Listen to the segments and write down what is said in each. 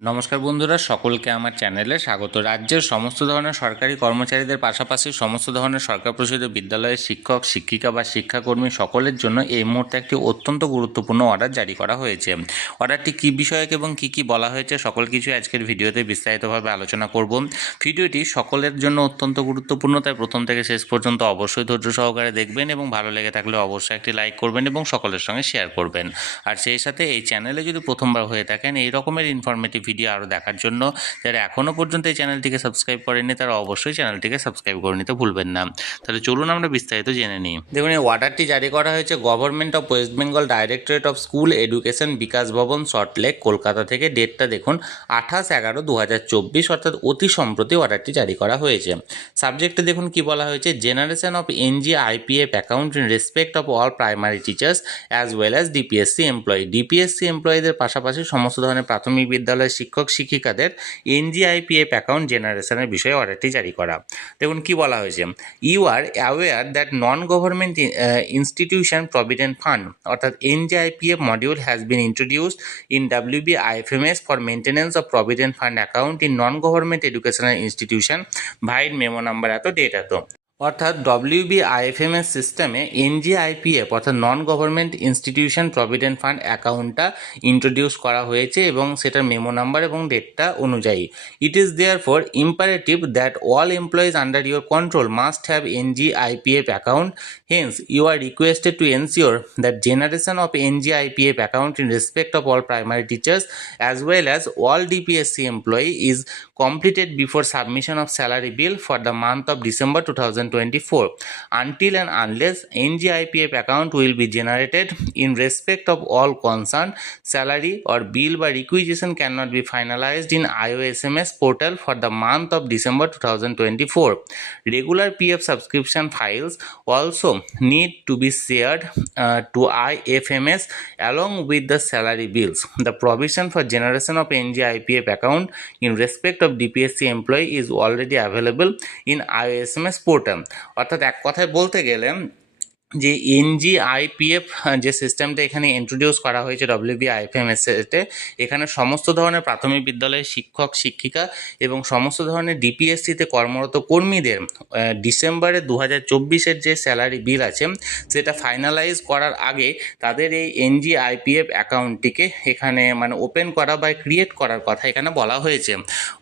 নমস্কার বন্ধুরা, সকলকে আমার চ্যানেলে স্বাগত। রাজ্যের সমস্ত ধরনের সরকারি কর্মচারীদের পাশাপাশি সমস্ত ধরনের সরকার প্রসূত বিদ্যালয়ের শিক্ষক, শিক্ষিকা বা শিক্ষাকর্মী সকলের জন্য এই মুহূর্তে একটি অত্যন্ত গুরুত্বপূর্ণ অর্ডার জারি করা হয়েছে। অর্ডারটি কী বিষয়ক এবং কী কী বলা হয়েছে সকল কিছু আজকের ভিডিওতে বিস্তারিতভাবে আলোচনা করব। ভিডিওটি সকলের জন্য অত্যন্ত গুরুত্বপূর্ণ, তাই প্রথম থেকে শেষ পর্যন্ত অবশ্যই ধৈর্য সহকারে দেখবেন এবং ভালো লেগে থাকলে অবশ্যই একটি লাইক করবেন এবং সকলের সঙ্গে শেয়ার করবেন। আর সেই সাথে এই চ্যানেলে যদি প্রথমবার হয়ে থাকেন, এই রকমের ইনফরমেটিভ ভিডিও আরও দেখার জন্য। যারা এখনও পর্যন্ত এই চ্যানেলটিকে সাবস্ক্রাইব করেননি, তারা অবশ্যই চ্যানেলটিকে সাবস্ক্রাইব করে নিতে ভুলবেন না। তাহলে চলুন আমরা বিস্তারিত জেনে নিই। দেখুন, এই অর্ডারটি জারি করা হয়েছে government of West Bengal directorate of school education Bikash Bhavan Salt Lake Kolkata থেকে। ডেটটা দেখুন, আঠাশ এগারো দু অর্থাৎ অতি সম্প্রতি অর্ডারটি জারি করা হয়েছে। সাবজেক্টে দেখুন কি বলা হয়েছে generation of NG IPF account in respect of all primary teachers as well as DPSC employee DPSC এমপ্লয়ীদের পাশাপাশি সমস্ত ধরনের প্রাথমিক বিদ্যালয়ের শিক্ষক শিক্ষিকাদের এনজিআইপিএফ অ্যাকাউন্ট জেনারেশনের বিষয়ে অর্ডারটি জারি করা। দেখুন কি বলা হয়েছে। You are aware that non government institution provident fund অর্থাৎ NGIPF module has been introduced in WB IFMS for maintenance of provident fund account in non government educational institution vide memo number এত date এত অর্থাৎ WB IFMS সিস্টেমে NGIPF অর্থাৎ non government institution provident fund অ্যাকাউন্টটা introduce করা হয়েছে এবং সেটার মেমো নাম্বার এবং ডেটটা অনুযায়ী। It is therefore imperative that all employees under your control must have NGIPF account hence you are requested to ensure that generation of NGIPF account in respect of all primary teachers as well as all DPSC employee is completed before submission of salary bill for the month of December 2024 until and unless NGIPF account will be generated in respect of all concerned salary or bill by requisition cannot be finalized in IOSMS portal for the month of December 2024 regular PF subscription files also need to be shared uh, to IFMS along with the salary bills the provision for generation of NGIPF account in respect of DPSC employee is already available in IOSMS portal অর্থাৎ এক কথায় বলতে গেলে যে NGIPF যে সিস্টেমটা এখানে introduce করা হয়েছে ডব্লিউবি আইপিএমএসএতে এখানে সমস্ত ধরনের প্রাথমিক বিদ্যালয়ের শিক্ষক, শিক্ষিকা এবং সমস্ত ধরনের ডিপিএসসিতে কর্মরত কর্মীদের ডিসেম্বরে দু হাজার চব্বিশের যে স্যালারি বিল আছে, সেটা ফাইনালাইজ করার আগে তাদের এই এনজিআইপিএফ অ্যাকাউন্টটিকে এখানে মানে ওপেন করা বা ক্রিয়েট করার কথা এখানে বলা হয়েছে।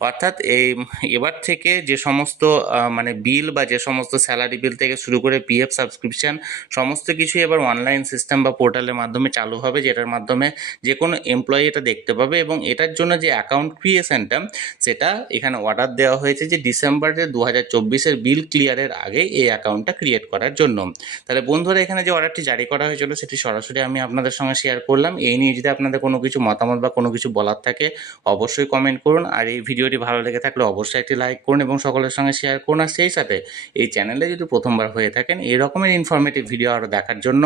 অর্থাৎ এই, এবার থেকে যে সমস্ত মানে বিল বা যে সমস্ত স্যালারি বিল থেকে শুরু করে পিএফ সাবস্ক্রিপশন সমস্ত কিছুই এবার অনলাইন সিস্টেম বা পোর্টালের মাধ্যমে চালু হবে, যেটার মাধ্যমে যে কোনো এমপ্লয়ি এটা দেখতে পাবে এবং এটার জন্য যে অ্যাকাউন্ট ক্রিয়েশনটা সেটা এখানে অর্ডার দেওয়া হয়েছে যে ডিসেম্বরের দু হাজার চব্বিশের বিল ক্লিয়ারের আগে এই অ্যাকাউন্টটা ক্রিয়েট করার জন্য। তাহলে বন্ধুরা, এখানে যে অর্ডারটি জারি করা হয়েছিল, সেটি সরাসরি আমি আপনাদের সঙ্গে শেয়ার করলাম। এই নিয়ে যদি আপনাদের কোনো কিছু মতামত বা কোনো কিছু বলার থাকে, অবশ্যই কমেন্ট করুন। আর এই ভিডিওটি ভালো লেগে থাকলে অবশ্যই একটি লাইক করুন এবং সকলের সঙ্গে শেয়ার করুন। আর সেই সাথে এই চ্যানেলে যদি প্রথমবার হয়ে থাকেন, এই রকমের ইনফরমেটিভ ভিডিও আরও দেখার জন্য।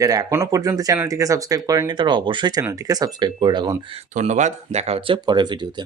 যারা এখনও পর্যন্ত চ্যানেলটিকে সাবস্ক্রাইব করেননি, তারা অবশ্যই চ্যানেলটিকে সাবস্ক্রাইব করে রাখুন। ধন্যবাদ, দেখা হচ্ছে পরের ভিডিওতে